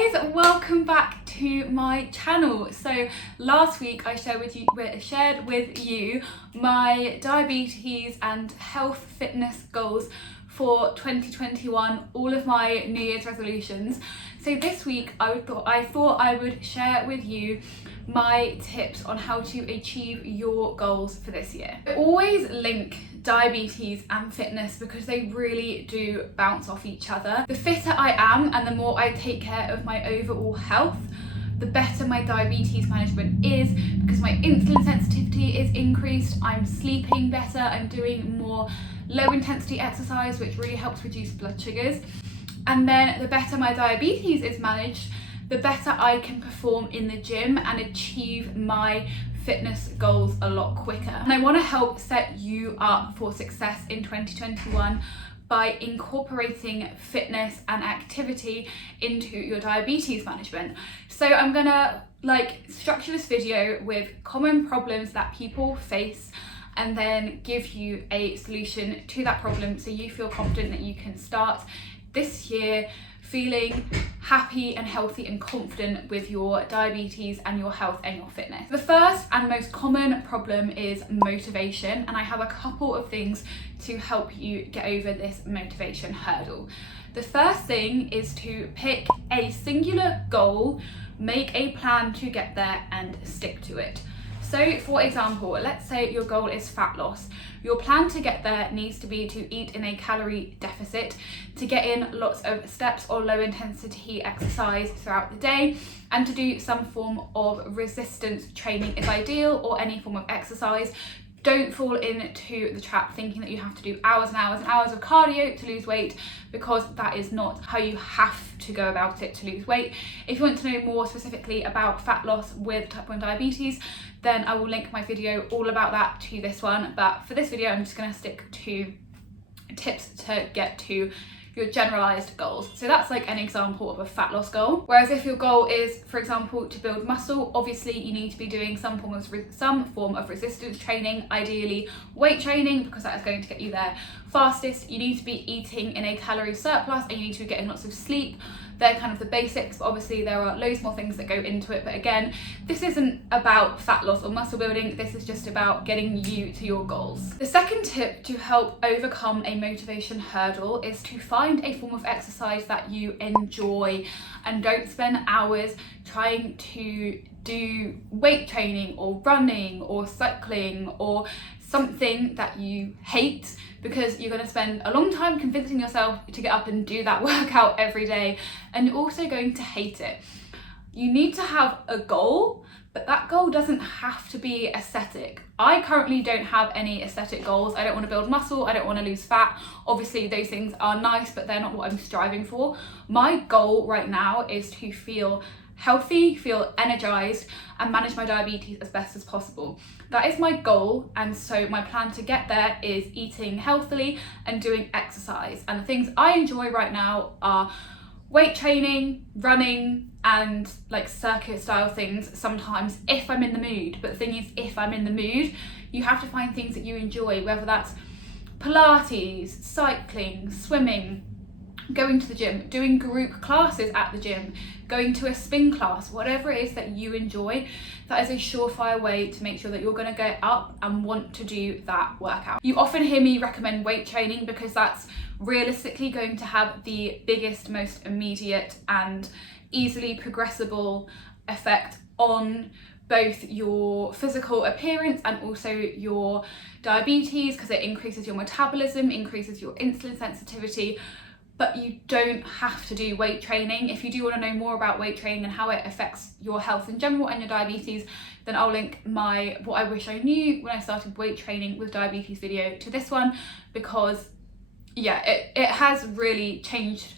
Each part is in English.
guys, welcome back to my channel. So last week I shared with you my diabetes and health fitness goals for 2021, all of my New Year's resolutions. So this week I thought I would share with you my tips on how to achieve your goals for this year. I always link diabetes and fitness because they really do bounce off each other. The fitter I am and the more I take care of my overall health, the better my diabetes management is because my insulin sensitivity is increased, I'm sleeping better, I'm doing more low intensity exercise which really helps reduce blood sugars. And then the better my diabetes is managed, the better I can perform in the gym and achieve my fitness goals a lot quicker. And I want to help set you up for success in 2021 by incorporating fitness and activity into your diabetes management. So I'm gonna structure this video with common problems that people face and then give you a solution to that problem so you feel confident that you can start this year feeling happy and healthy and confident with your diabetes and your health and your fitness. The first and most common problem is motivation, and I have a couple of things to help you get over this motivation hurdle. The first thing is to pick a singular goal, make a plan to get there and stick to it. So for example, let's say your goal is fat loss. Your plan to get there needs to be to eat in a calorie deficit, to get in lots of steps or low intensity exercise throughout the day, and to do some form of resistance training is ideal, or any form of exercise. Don't fall into the trap thinking that you have to do hours and hours and hours of cardio to lose weight, because that is not how you have to go about it to lose weight. If you want to know more specifically about fat loss with type 1 diabetes, then I will link my video all about that to this one. But for this video, I'm just going to stick to tips to get to your generalized goals. So that's like an example of a fat loss goal. Whereas if your goal is, for example, to build muscle, obviously you need to be doing some form of resistance training, ideally weight training, because that is going to get you there fastest. You need to be eating in a calorie surplus and you need to be getting lots of sleep. They're kind of the basics, but obviously there are loads more things that go into it. But again, this isn't about fat loss or muscle building, this is just about getting you to your goals. The second tip to help overcome a motivation hurdle is to find a form of exercise that you enjoy, and don't spend hours trying to do weight training or running or cycling or something that you hate, because you're going to spend a long time convincing yourself to get up and do that workout every day, and you're also going to hate it. You need to have a goal, but that goal doesn't have to be aesthetic. I currently don't have any aesthetic goals. I don't want to build muscle, I don't want to lose fat. Obviously those things are nice, but they're not what I'm striving for. My goal right now is to feel healthy, feel energized, and manage my diabetes as best as possible. That is my goal, and so my plan to get there is eating healthily and doing exercise. And the things I enjoy right now are weight training, running, and like circuit style things sometimes if I'm in the mood. But the thing is, if I'm in the mood, you have to find things that you enjoy, whether that's Pilates, cycling, swimming, going to the gym, doing group classes at the gym, going to a spin class, whatever it is that you enjoy. That is a surefire way to make sure that you're going to get up and want to do that workout. You often hear me recommend weight training because that's realistically going to have the biggest, most immediate and easily progressible effect on both your physical appearance and also your diabetes, because it increases your metabolism, increases your insulin sensitivity. But you don't have to do weight training. If you do want to know more about weight training and how it affects your health in general and your diabetes, then I'll link my What I Wish I Knew When I Started Weight Training with Diabetes video to this one, because yeah, it has really changed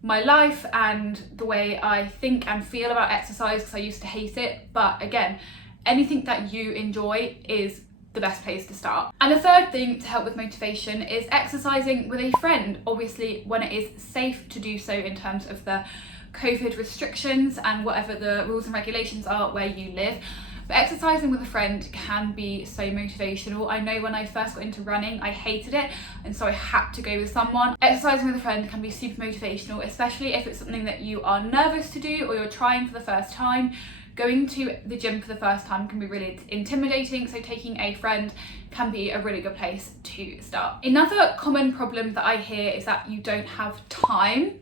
my life and the way I think and feel about exercise, because I used to hate it. But again, anything that you enjoy is the best place to start. And the third thing to help with motivation is exercising with a friend, obviously when it is safe to do so in terms of the COVID restrictions and whatever the rules and regulations are where you live. But exercising with a friend can be so motivational. I know when I first got into running, I hated it, and so I had to go with someone. Exercising with a friend can be super motivational, especially if it's something that you are nervous to do or you're trying for the first time. Going to the gym for the first time can be really intimidating, so taking a friend can be a really good place to start. Another common problem that I hear is that you don't have time,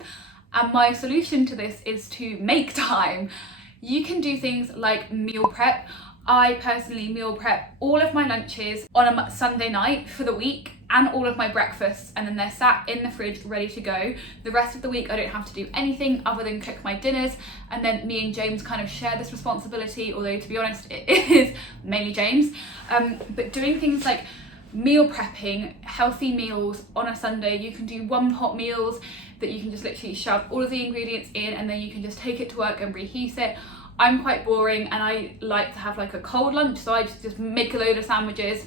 and my solution to this is to make time. You can do things like meal prep. I personally meal prep all of my lunches on a Sunday night for the week and all of my breakfasts, and then they're sat in the fridge ready to go. The rest of the week I don't have to do anything other than cook my dinners, and then me and James kind of share this responsibility, although to be honest it is mainly James. But doing things like meal prepping, healthy meals on a Sunday, you can do one pot meals that you can just literally shove all of the ingredients in, and then you can just take it to work and reheat it. I'm quite boring and I like to have like a cold lunch, so I just make a load of sandwiches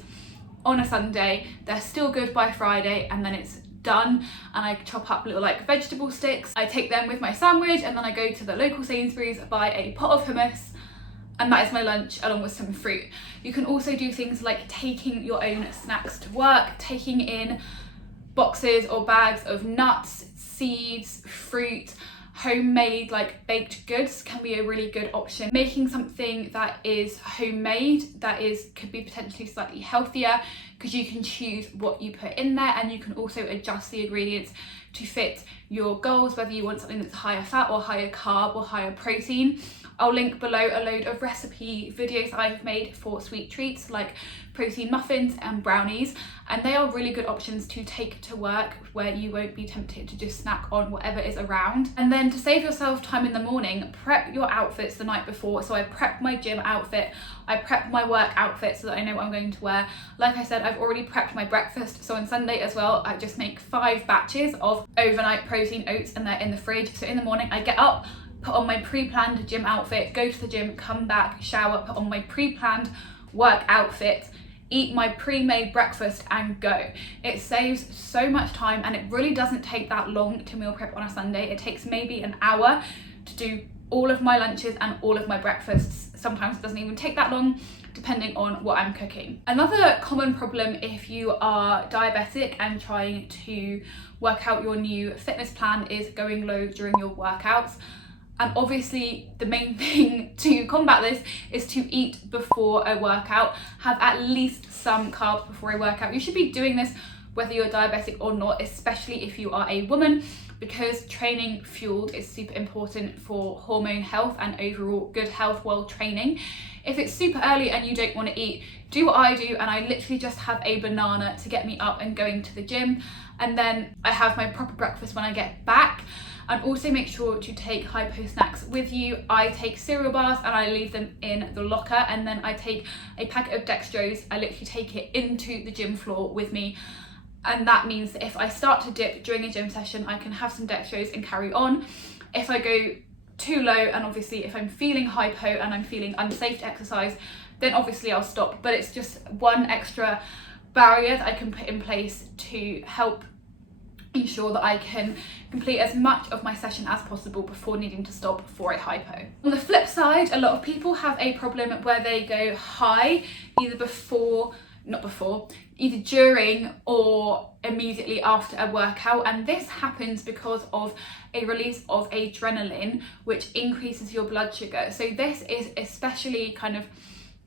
on a Sunday. They're still good by Friday, and then it's done, and I chop up little like vegetable sticks. I take them with my sandwich, and then I go to the local Sainsbury's, buy a pot of hummus, and that is my lunch along with some fruit. You can also do things like taking your own snacks to work, taking in boxes or bags of nuts, seeds, fruit. Homemade like baked goods can be a really good option. Making something that is homemade, that could be potentially slightly healthier, because you can choose what you put in there, and you can also adjust the ingredients to fit your goals, whether you want something that's higher fat or higher carb or higher protein. I'll link below a load of recipe videos I've made for sweet treats like protein muffins and brownies, and they are really good options to take to work where you won't be tempted to just snack on whatever is around. And then to save yourself time in the morning, prep your outfits the night before. So I prep my gym outfit, I prep my work outfit so that I know what I'm going to wear. Like I said, I've already prepped my breakfast, so on Sunday as well I just make 5 batches of overnight protein oats, and they're in the fridge. So in the morning I get up, put on my pre-planned gym outfit, go to the gym, come back, shower, put on my pre-planned work outfit, eat my pre-made breakfast and go. It saves so much time, and it really doesn't take that long to meal prep on a Sunday. It takes maybe an hour to do all of my lunches and all of my breakfasts. Sometimes it doesn't even take that long, depending on what I'm cooking. Another common problem if you are diabetic and trying to work out your new fitness plan is going low during your workouts. And obviously the main thing to combat this is to eat before a workout. Have at least some carbs before a workout. You should be doing this whether you're diabetic or not, especially if you are a woman, because training fueled is super important for hormone health and overall good health while training. If it's super early and you don't want to eat, do what I do, and I literally just have a banana to get me up and going to the gym, and then I have my proper breakfast when I get back. And also make sure to take hypo snacks with you. I take cereal bars and I leave them in the locker, and then I take a packet of dextrose. I literally take it into the gym floor with me, and that means that if I start to dip during a gym session, I can have some dextrose and carry on. If I go too low, and obviously if I'm feeling hypo and I'm feeling unsafe to exercise, then obviously I'll stop. But it's just one extra barrier that I can put in place to help ensure that I can complete as much of my session as possible before needing to stop for a hypo. On the flip side, a lot of people have a problem where they go high either either during or immediately after a workout, and this happens because of a release of adrenaline, which increases your blood sugar. So this is especially kind of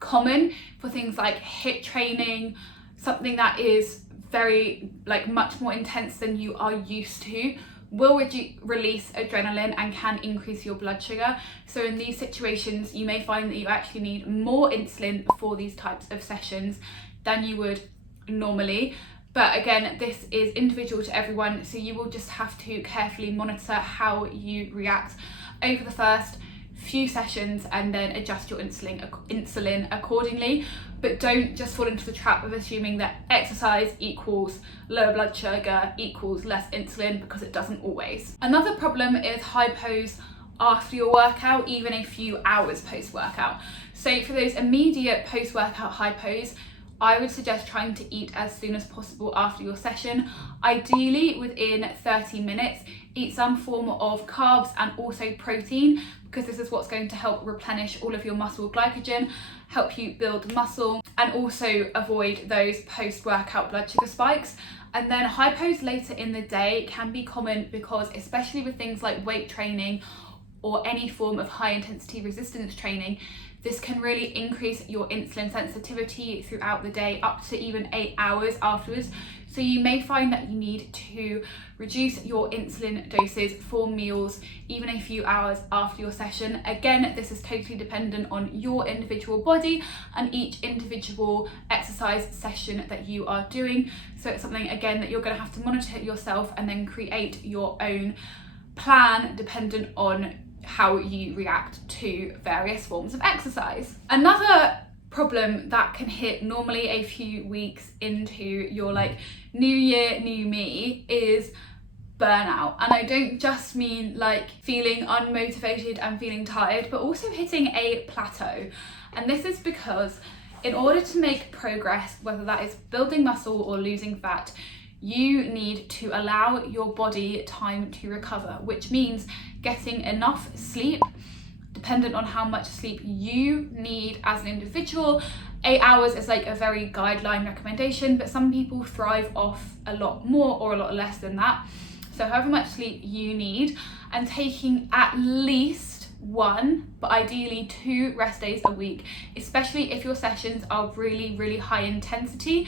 common for things like HIIT training, something that is very much more intense than you are used to, will release adrenaline and can increase your blood sugar. So in these situations you may find that you actually need more insulin for these types of sessions than you would normally. But again, this is individual to everyone, so you will just have to carefully monitor how you react over the first few sessions and then adjust your insulin accordingly. But don't just fall into the trap of assuming that exercise equals lower blood sugar equals less insulin, because it doesn't always. Another problem is hypos after your workout, even a few hours post-workout. So for those immediate post-workout hypos, I would suggest trying to eat as soon as possible after your session, ideally within 30 minutes. Eat some form of carbs and also protein, because this is what's going to help replenish all of your muscle glycogen, help you build muscle, and also avoid those post-workout blood sugar spikes. And then hypos later in the day can be common because, especially with things like weight training or any form of high intensity resistance training, this can really increase your insulin sensitivity throughout the day, up to even 8 hours afterwards. So you may find that you need to reduce your insulin doses for meals even a few hours after your session. Again, this is totally dependent on your individual body and each individual exercise session that you are doing. So it's something, again, that you're going to have to monitor yourself and then create your own plan dependent on how you react to various forms of exercise. Another problem that can hit normally a few weeks into your new year, new me is burnout. And I don't just mean feeling unmotivated and feeling tired, but also hitting a plateau. And this is because in order to make progress, whether that is building muscle or losing fat, you need to allow your body time to recover, which means getting enough sleep, dependent on how much sleep you need as an individual. 8 hours is a very guideline recommendation, but some people thrive off a lot more or a lot less than that. So however much sleep you need, and taking at least 1, but ideally 2 rest days a week, especially if your sessions are really, really high intensity.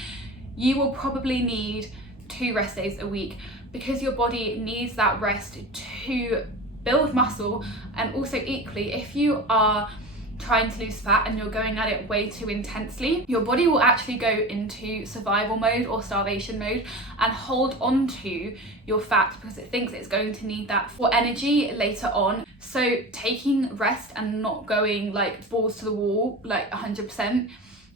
You will probably need 2 rest days a week, because your body needs that rest to build muscle. And also equally, if you are trying to lose fat and you're going at it way too intensely, your body will actually go into survival mode or starvation mode and hold on to your fat because it thinks it's going to need that for energy later on. So taking rest and not going balls to the wall 100%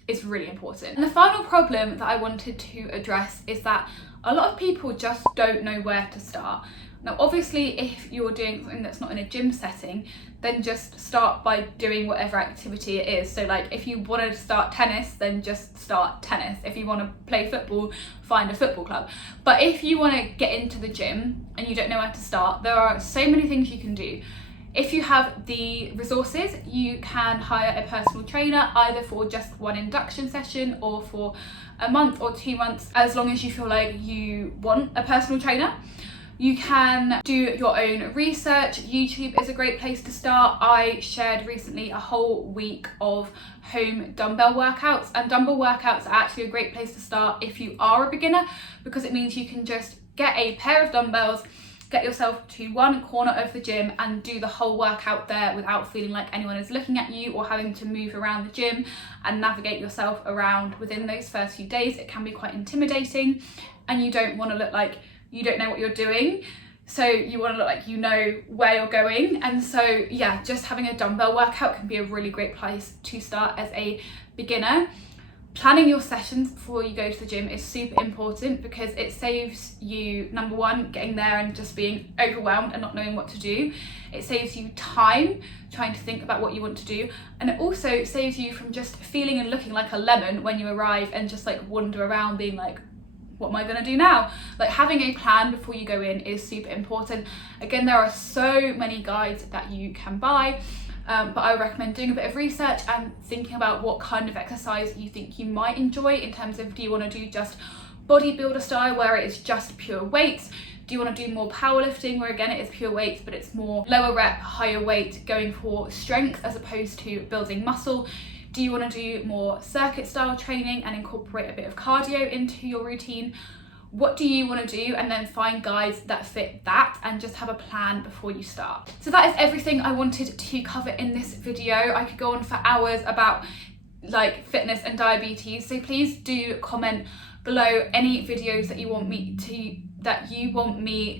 is really important. And the final problem that I wanted to address is that a lot of people just don't know where to start. Now, obviously, if you're doing something that's not in a gym setting, then just start by doing whatever activity it is. So if you want to start tennis, then just start tennis. If you want to play football, find a football club. But if you want to get into the gym and you don't know where to start, there are so many things you can do. If you have the resources, you can hire a personal trainer, either for just one induction session or for a month or 2 months, as long as you feel like you want a personal trainer. You can do your own research. YouTube is a great place to start. I shared recently a whole week of home dumbbell workouts, and dumbbell workouts are actually a great place to start if you are a beginner, because it means you can just get a pair of dumbbells, get yourself to one corner of the gym and do the whole workout there without feeling like anyone is looking at you or having to move around the gym and navigate yourself around within those first few days. It can be quite intimidating, and you don't want to look like you don't know what you're doing. So you want to look like you know where you're going. And so yeah, just having a dumbbell workout can be a really great place to start as a beginner. Planning your sessions before you go to the gym is super important, because it saves you, number one, getting there and just being overwhelmed and not knowing what to do. It saves you time trying to think about what you want to do, and it also saves you from just feeling and looking like a lemon when you arrive and just wander around being what am I going to do now? Having a plan before you go in is super important. Again, there are so many guides that you can buy, but I would recommend doing a bit of research and thinking about what kind of exercise you think you might enjoy, in terms of, do you want to do just bodybuilder style where it is just pure weights? Do you want to do more powerlifting where again it is pure weights but it's more lower rep, higher weight, going for strength as opposed to building muscle? Do you want to do more circuit style training and incorporate a bit of cardio into your routine? What do you want to do? And then find guides that fit that, and just have a plan before you start. So that is everything I wanted to cover in this video. I could go on for hours about fitness and diabetes, so please do comment below any videos that you want me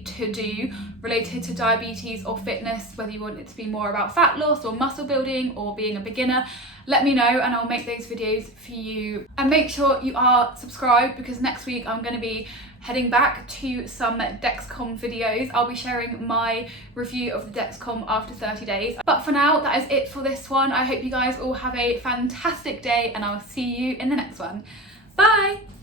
to do related to diabetes or fitness, whether you want it to be more about fat loss or muscle building or being a beginner. Let me know and I'll make those videos for you. And make sure you are subscribed, because next week I'm going to be heading back to some Dexcom videos. I'll be sharing my review of the Dexcom after 30 days. But for now, that is it for this one. I hope you guys all have a fantastic day, and I'll see you in the next one. Bye!